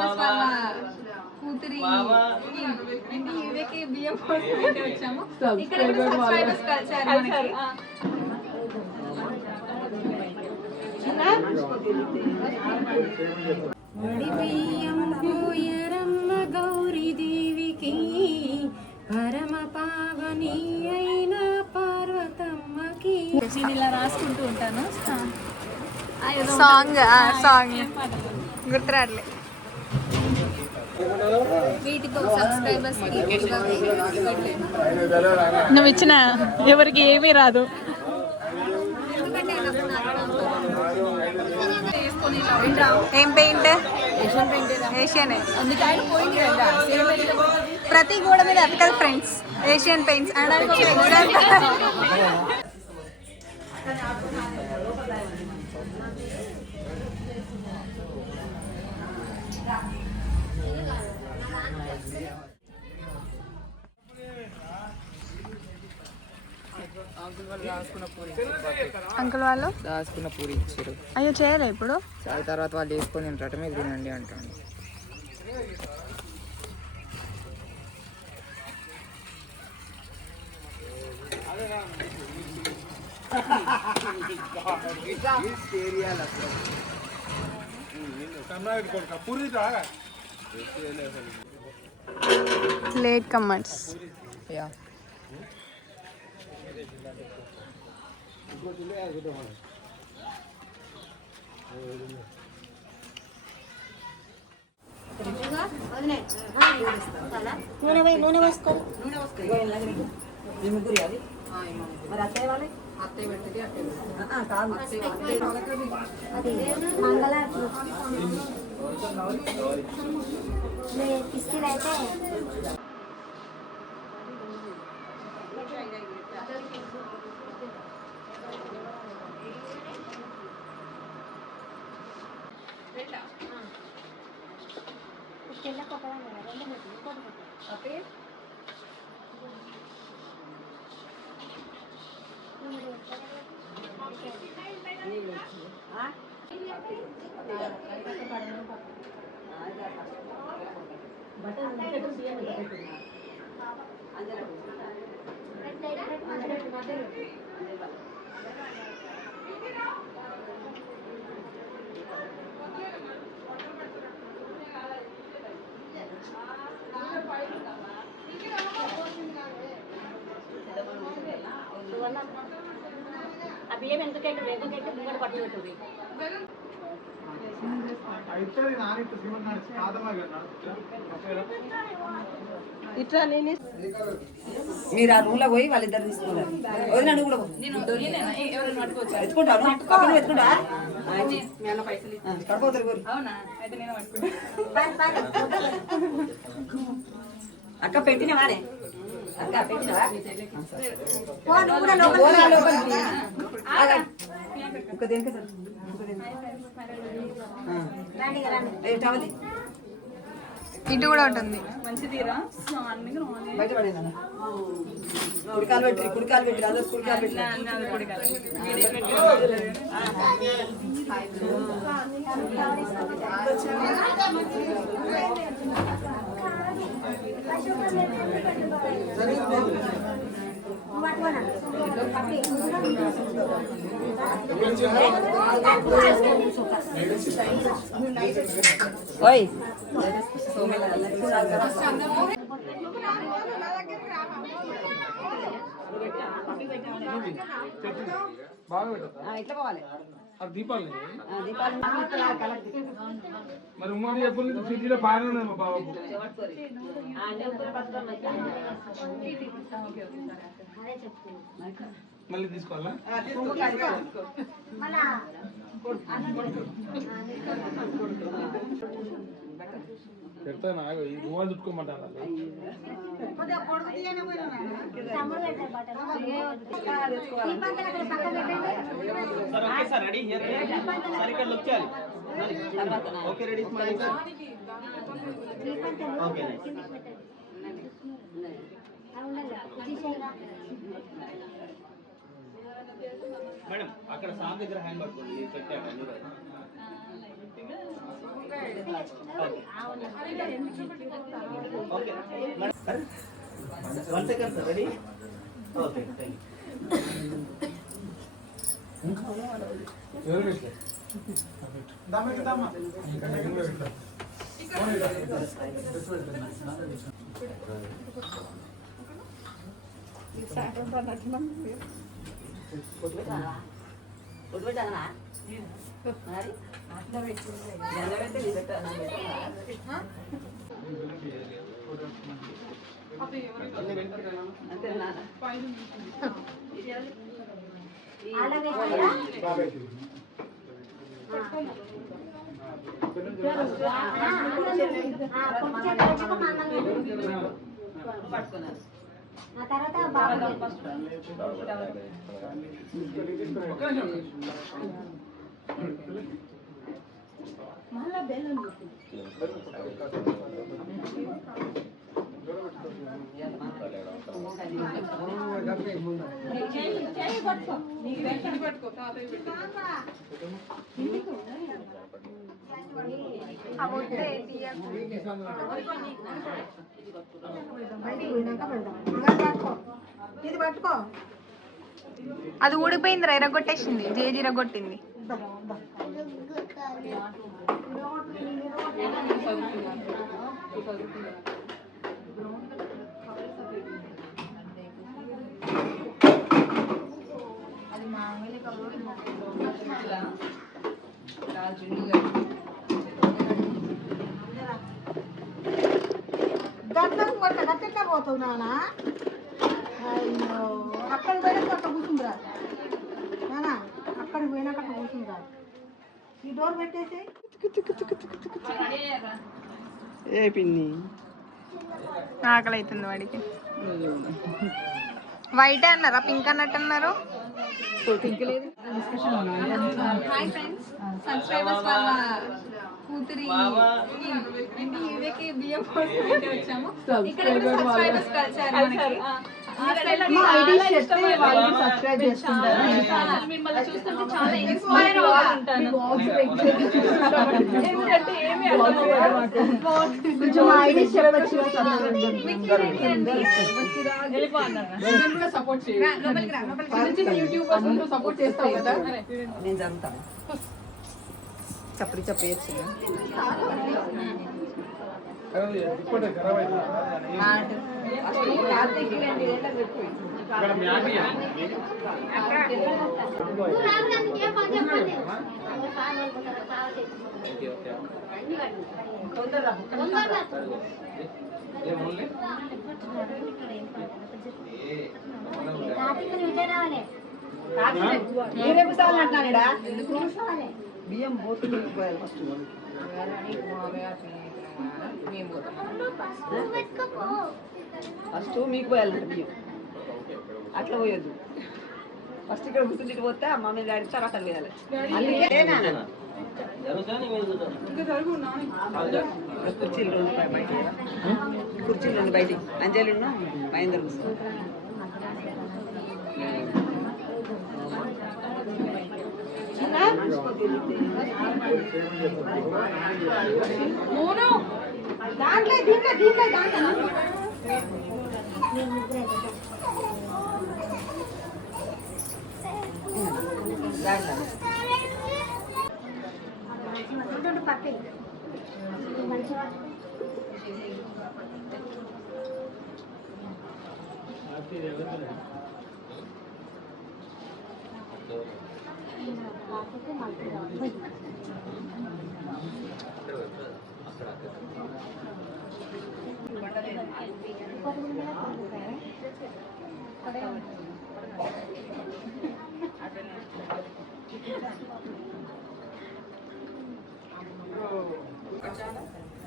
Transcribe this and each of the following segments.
Subscribers వాళ్ళ కూతురి ఇవికి బియ్యం కోసం వచ్చాము. ఇక్కడ కూడా సబ్స్క్రైబర్స్ కలిసారు మనకి. బియ్యం పోయరమ్మ గౌరీ దేవికి పరమ పావని అయిన పార్వతమ్మకి. నేను ఇలా రాసుకుంటూ ఉంటాను. సాంగ్ గుర్తురాట్లే. వీటితో సబ్స్క్రైబర్స్ నువ్వు ఇచ్చిన ఎవరికి ఏమీ రాదు. ఏం పెయింట్? ఏషియనే. ప్రతి గోడ మీద ఎపికల్ ఫ్రెండ్స్ ఏషియన్ పెయింట్స్ అనడానికి అంకుల్ వాళ్ళు దాచుకున్న పూరి ఇచ్చారు. అయ్యో చేయలే ఇప్పుడు. తర్వాత వాళ్ళు వేసుకొని తింటారు. మీరు తినండి అంటాను. Late comments. యా నూనె పోసుకో. ముగ్గురు అది మరి అత్తయ్య వాళ్ళే అత్తయ్య పెట్టింది. ఆ బియ్యం ఎందుకంటే ముంగడ పట్టు పెట్టుది. ఇట్లా నేను మీరు ఆ రూమ్ లో పోయి వాళ్ళిద్దరు తీసుకున్నారు. వదిన కూడా అక్క పెట్టినవానే. అక్క పెట్టినవా? ఇటు కూడా ఉంటుంది. బయట పడేదా? కుడికాలు పెట్టి కుడికాలు పెట్టి అందరు కుడికాలు పెట్టి ఓయ్ ఇట్లా పోవాలి. దీపాలు మరి ఉమ్మడి ఎప్పుడు సిటీలో బాగానే ఉన్నాయి మా బాబు. మళ్ళీ తీసుకోవాలా? పెడతా నాకు ఈ రూమాలు చుట్టుకోమంటాను. మేడం అక్కడ సార్ దగ్గర హ్యాండ్ పట్టుకోండి. పెట్టాక 1 second, sir. Ready? Okay, thank you. ఇది పట్టుకో. అది ఊడిపోయింది, ఎరగొట్టేసింది. జేజీ ఇరగొట్టింది. గట్ట పోతావు నానా. అయ్యో అక్కడికి పోయినాక అక్కడ కూర్చుందిరా నానా. అక్కడికి పోయినాక అక్కడ కూర్చుందిరా. ఈ డోర్ పెట్టేసి ఏ పిన్ని ఆకలి అవుతుంది వాడికి. వైట్ అన్నారా, పింక్ అన్నట్టు అన్నారు. హాయ్ ఫ్రెండ్స్, సబ్స్క్రైబర్స్ వాళ్ళ కూతురి ఇవేకి బియ్యం కోసం అయితే వచ్చాము. ఇక్కడ కూడా సబ్స్క్రైబర్స్ కలిసారు మనకి. సబ్స్క్రైబ్ చేసుకుంటారు. మిమ్మల్ని చూస్తుంటే చాలా ఇన్స్పైర్ అవుతుంటాను. ఎందుకంటే ఏమీ కొంచెం మా ఐడి చెప్పచ్చు. సపోర్ట్ చేయండి. యూట్యూబర్స్ సపోర్ట్ చేస్తావు కదా. నేను జరుగుతాను. చప్పడి చప్పేయచ్చు. బియ్యం పోతు పోయాలి ఫస్ట్. ఫస్ట్ మీకు పోయాలంట బియ్యం. అట్లా పోయొద్దు. ఫస్ట్ ఇక్కడ కూర్చుంటే పోతే మమ్మీ డాడీ చాలా అక్కడ పోయాలి. కుర్చీలు రెండు బయట, కుర్చీలు రెండు బయట. అంజలి మహేందర్ కూర్చో. దాంట్లో దీంట్లో దీంట్లో దాంట్లో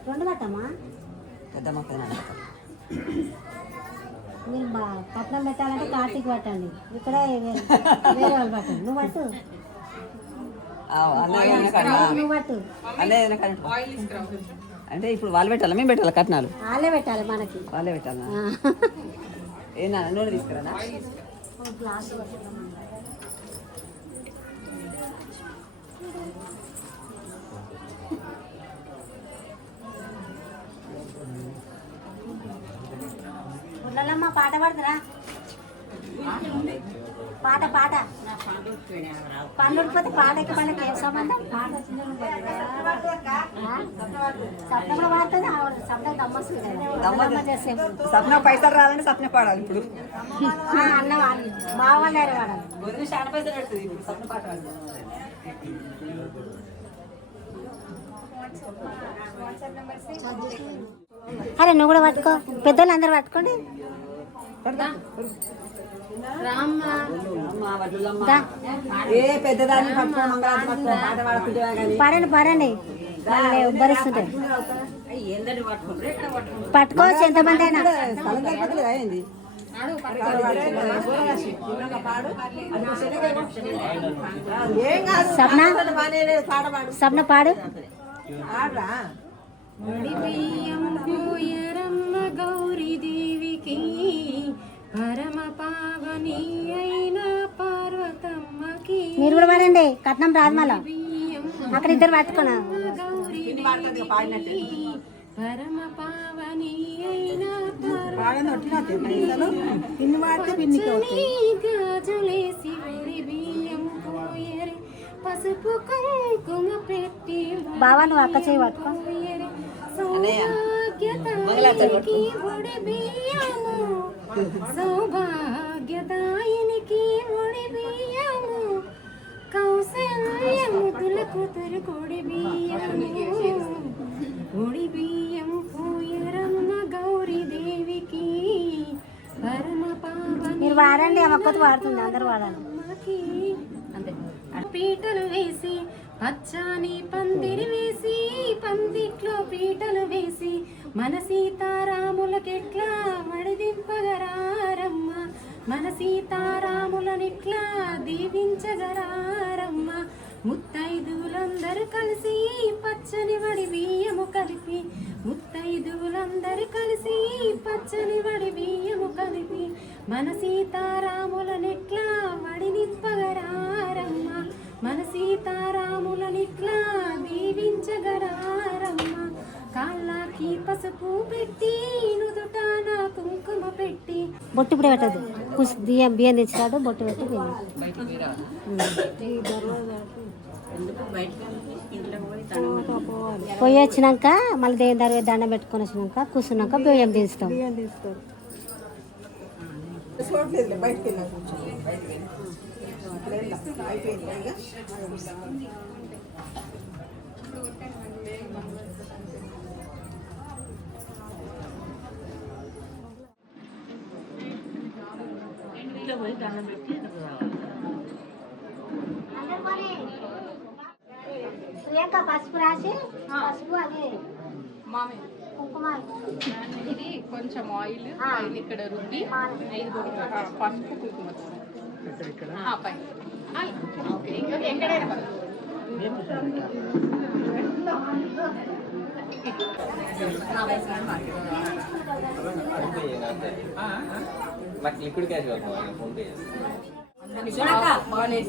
రెండు పట్టమ్మా. పెద్దమ్మ పెద్దనాన్న మీరు పట్నం పెట్టాలంటే కార్తీక్ పట్టండి. ఇక్కడ వేరే వాళ్ళు పట్టండి. నువ్వు పట్టు, నువ్వు పట్టు. అంటే ఇప్పుడు వాళ్ళు పెట్టాలా మేము పెట్టాలా కట్నాలు? వాళ్ళే పెట్టాలి, మనకి వాళ్ళే పెట్టాలా? ఏనా నూనె తీసుకురానా? గ్లాస్ పాట పాడుతురా పాట పాట పండుడిపోతే పాటకి పండుగ ఏం సంబంధం పాట సప్న కూడా పాడుతుంది సప్న దమ్మస్తుంది చేస్తే సప్న పైసలు రావాలంటే సప్న పాడాలి ఇప్పుడు అన్న మా వాళ్ళు పాడాలి వదిలి చాలా పైసలు పెడుతుంది ఇప్పుడు సప్న పాట పాడాలి. అరే నువ్వు కూడా పట్టుకో పెద్దోళ్ళు అందరు పట్టుకోండి ఏ పెద్దదాన్ని పట్టుకో మంగళారతి పట్టుకో పాట పాడుకుంటే కానీ పాడండి పాడండి వాళ్ళు ఉబ్బరిస్తుంటారు పట్టుకోవచ్చు ఎంతమంది అయినా స్థలం సరిపోతుంది కదా ఏంది సప్న సప్న పాడు బియ్యం పోయరమ్మ గౌరీ దేవికి పరమ పావని అయిన పార్వతమ్మకి మీరు కూడా పాడండి కట్నం రాదు మళ్ళా అక్కడ ఇద్దరు పట్టుకున్నా గౌరీ పరమ పావని అయిన గాజులేసి వరి బియ్యం పోయరే పసుపు కుంకుమ పెట్టి బావా నువ్వు అక్క చేయి పట్టుకో సౌభాగ్యదాయినికి ఒడి బియ్యము సౌభాగ్యదాయినికి ఒడి బియ్యము కౌసల్యముతుల కూతురు కొడి బియ్యము ఒడి బియ్యం పోయరమ్మ గౌరీ దేవికి పరమ పావని మీరు వాడండి ఆ మొక్కతో వాడుతుంది అందరు వాడాలి పీటలు వేసి పచ్చాని పందిరి వేసి పందిట్లో పీటలు వేసి మన సీతారాములకెట్లా మడిదింపగరారమ్మ మన సీతారాములనిట్లా దీవించగరారమ్మ ముత్తైదువులందరూ కలిసి పచ్చని వడి బియ్యము కలిపి ముత్తైదువులందరూ కలిసి పచ్చని వడి బియ్యము కలిపి మన సీతారాములనిట్లా వడి నింపగరారమ్మ మన సీతారాములనిట్లా దీవించగరారమ్మ కాళ్ళకి పసుపు పెట్టి నుదుటాన కుంకుమ పెట్టి బొట్టు ఇప్పుడు పెట్టదు బియ్యం బియ్యం తెచ్చినాడు బొట్టు పెట్టి పోయి వచ్చినాక మళ్ళీ దేవుని దగ్గర దండం పెట్టుకొని వచ్చినాక కూర్చున్నాక బియ్యం తీస్తాం బయటకు వెళ్ళాలి అయిపోయింది ఇక ప్రియాంక పసుపు రాసి పసుపు అది కుంకుమ ఇది కొంచెం ఆయిల్ పైన ఇక్కడ రుద్ది ఐదు పసుపు కుంకుమ పైన ఎక్కడైనా నాకు లిక్విడ్ క్యాష్ కావాలి ఫోన్ పే మళ్ళీ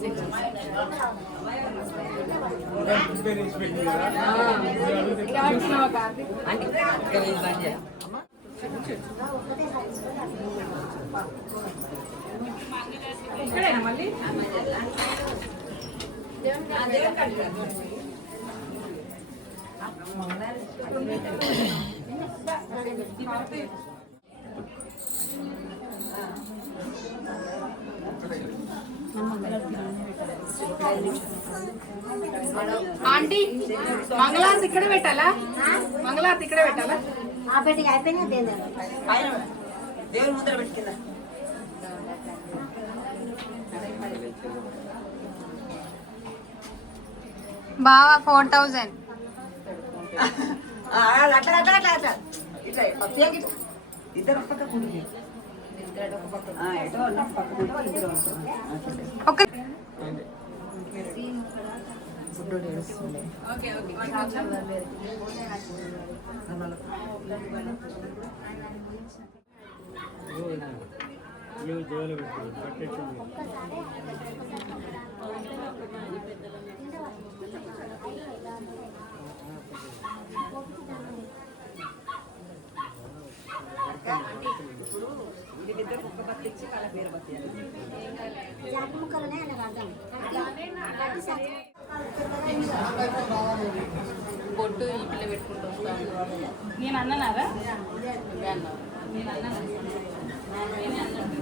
ఆంటీ మంగళారతి ఇక్కడ పెట్టాలా మంగళారతి ఇక్కడ పెట్టాలా ఆ పెట్టి అయిపోయినా దేవుని ముందర పెట్టుకుందా బావా 4000 ఇద్దరు పక్క కూడి ఎటో పక్క కూడి ఇద్దరు ఓకే వీళ్ళిద్దరు ఒక్క బత్తి ఇచ్చి వాళ్ళకి వేరే బత్తి జాతి ముక్కలనే నాకు అర్థం బొట్టు ఈ పిల్ల పెట్టుకుంటూ వస్తాను. నేను అన్నానారా నేను అన్నాను నేనే అన్నాను.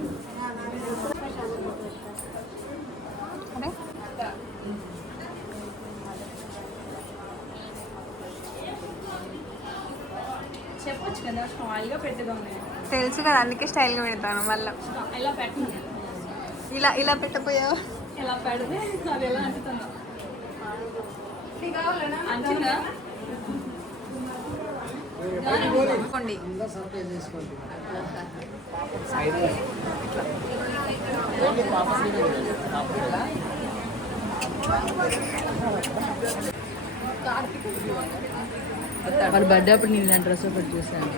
చెప్పొచ్చు కదా స్టాయిల్గా పెద్దగా ఉన్నాయి. తెలుసు కదా, అందుకే స్టైల్గా పెడతాను. మళ్ళీ ఇలా పెట్టు, ఇలా పెట్టపోయావా? ఇలా పెడితే అది ఎలా అంటుతుందో అంచుగా అనుకోండి. వాళ్ళ బర్త్డే అప్పుడు నేను దాని డ్రెస్ ఒకటి చూసాను.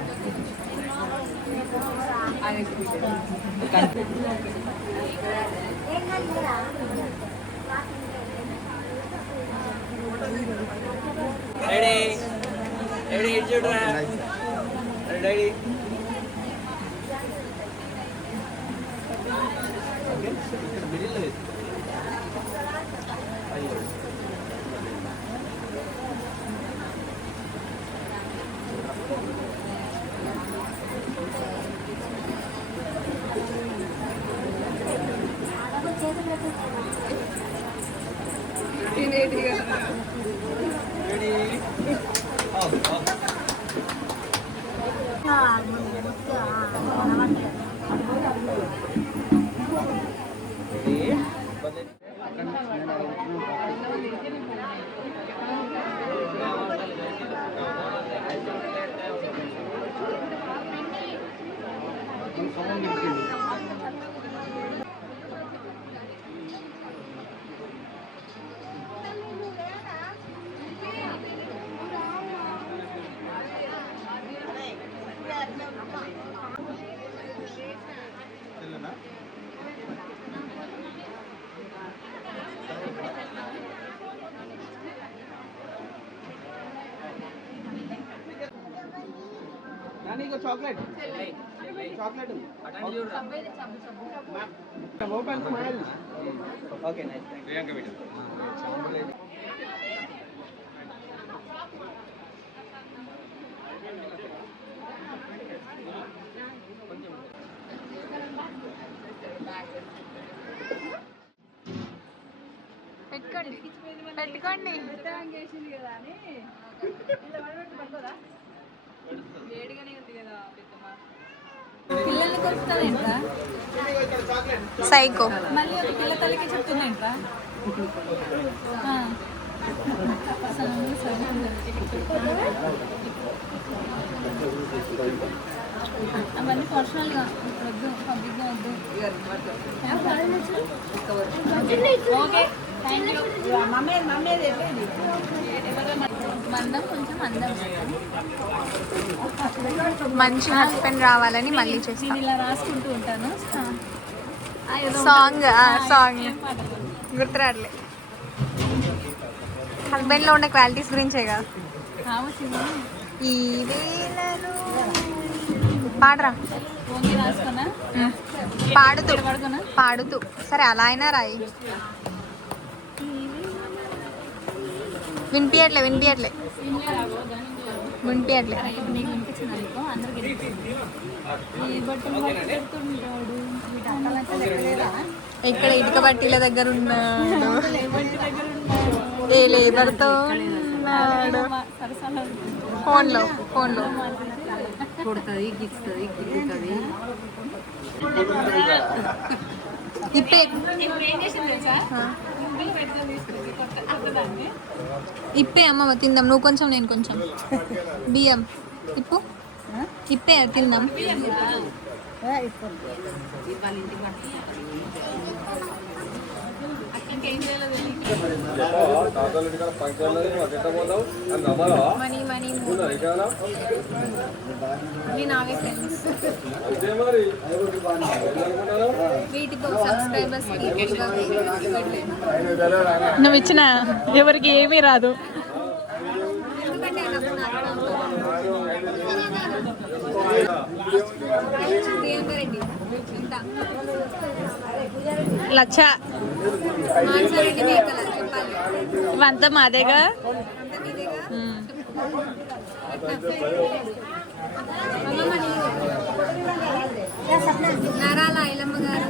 Chocolate open smile. Okay nice. Priyanka video పెట్టుకోండి పెట్టుకోండి. పిల్లల్ని కొలుపుతావేంట్రా? సైకో. మళ్ళీ ఒక పిల్ల తల్లికి చెప్తుందేంట్రా? అవన్నీ పర్సనల్గా వద్దు, పబ్లిక్గా వద్దు. Okay thank you. మందం కొంచెం అందం, మంచి హస్బెండ్ రావాలని మళ్ళీ చేస్తాను. ఇలా రాసుకుంటూ ఉంటాను. సాంగ్ గుర్తురాట్లే. హస్బెండ్లో ఉన్న క్వాలిటీస్ గురించే కదా. ఈ వేళలో పాడరా. పాడుతూ సరే అలా అయినా రాయి. వినిపించట్లే ఇక్కడ ఇటుక బట్టీల దగ్గర ఉన్నాడు, ఏ లేబర్తో ఉన్నాడు. ఫోన్లో కొడుతుంది, గిచ్చుతుంది, గిచ్చుతుంది. ఇప్పే అమ్మ తిందాం. నువ్వు కొంచెం నేను కొంచెం. బియ్యం ఇప్పే తిందాం. నువ్వు ఇచ్చిన ఎవరికి ఏమీ రాదు. ప్రియాంక రెడ్డి ఇంత లక్ష. మాంసారెడ్డి మేకల చెప్పాలి. ఇవంతా మాదేగా. అంత మీదేగా. ఉమ్. అమ్మమ్మ నీవు. నరాల ఐలమ్మ గారు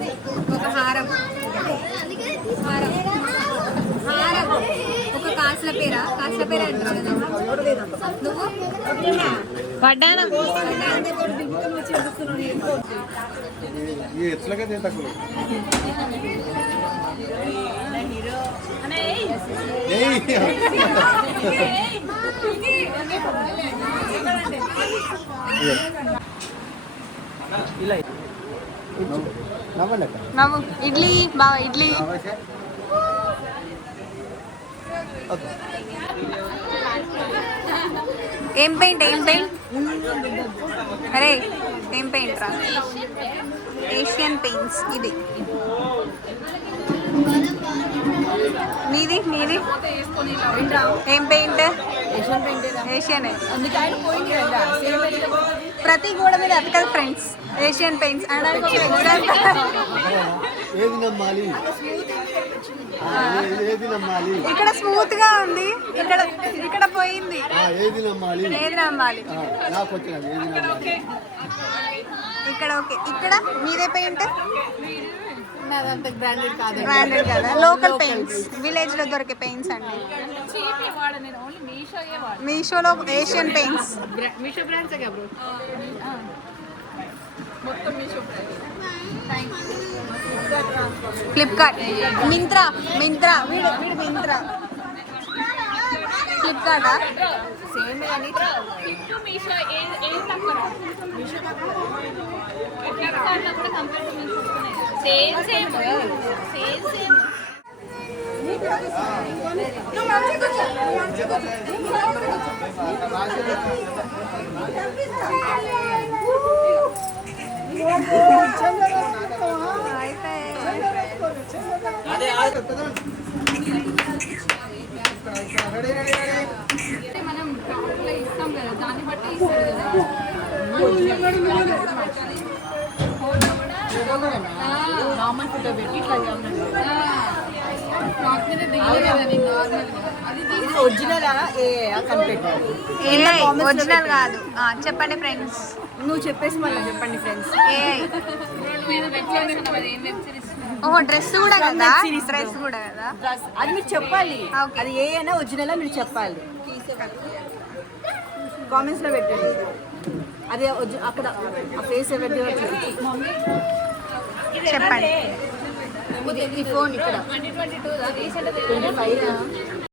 ఒక హారం హారం హారం ఒక కాసుల పేర అంటారు కదా నువ్వు వడ్డానం. ఎట్లాగే తక్కువ నవ్వు. ఇడ్లీ బావ, ఇడ్లీ. ఏం పెయింట్ అరే ఏం పెయింట్ రా? Asian paints. ఇది నీది ఏం పెయింట్? ఏషియన్. ప్రతి గోడ మీద అతకదు ఫ్రెండ్స్ ఏషియన్ పెయింట్స్ అనడానికి ఏది నమ్మాలి ఏది నమ్మాలి ఇక్కడ స్మూత్ గా ఉంది, ఇక్కడ పోయింది. ఏది నమ్మాలి నాకు వచ్చినది ఏది నమ్మాలి ఇక్కడ ఓకే. ఇక్కడ మీదే పెయింట్? బ్రాండెడ్ కాదు, బ్రాండెడ్ కదా, లోకల్ పెయింట్స్, విలేజ్ లో దొరికే పెయింట్స్ అండి. మీషోలో Asian paints. Meesho brands bro. మొత్తం మీషో బ్రాండ్. ఫ్లిప్కార్ట్, మింత్రా వీడు మింత్రా. ఫ్లిప్కార్టా? సేమ్ అని మీషో ఏది తక్కువ ఫ్లిప్కార్ట్లో కూడా కంపేర్ టు మీషో సేమ్ మనం క్రౌడ్లో ఇస్తాం కదా, దాన్ని బట్టి ఇస్తారు కదా. నార్మల్ ఫోటో పెట్టి ఇట్లా ఒరిజినల్ కాదు. చెప్పండి ఫ్రెండ్స్. నువ్వు చెప్పేసి మళ్ళీ చెప్పండి ఫ్రెండ్స్. ఓహో డ్రెస్ కూడా కదా, డ్రెస్ కూడా కదా. అది మీరు చెప్పాలి. Okay. అది ఏ అయినా ఒరిజినల్ మీరు చెప్పాలి. కామెంట్స్ లో పెట్టండి. అది అక్కడ ఆ ఫేస్ ఎవరిది చెప్పండి. ఈ ఫోన్ ఇక్కడ 2022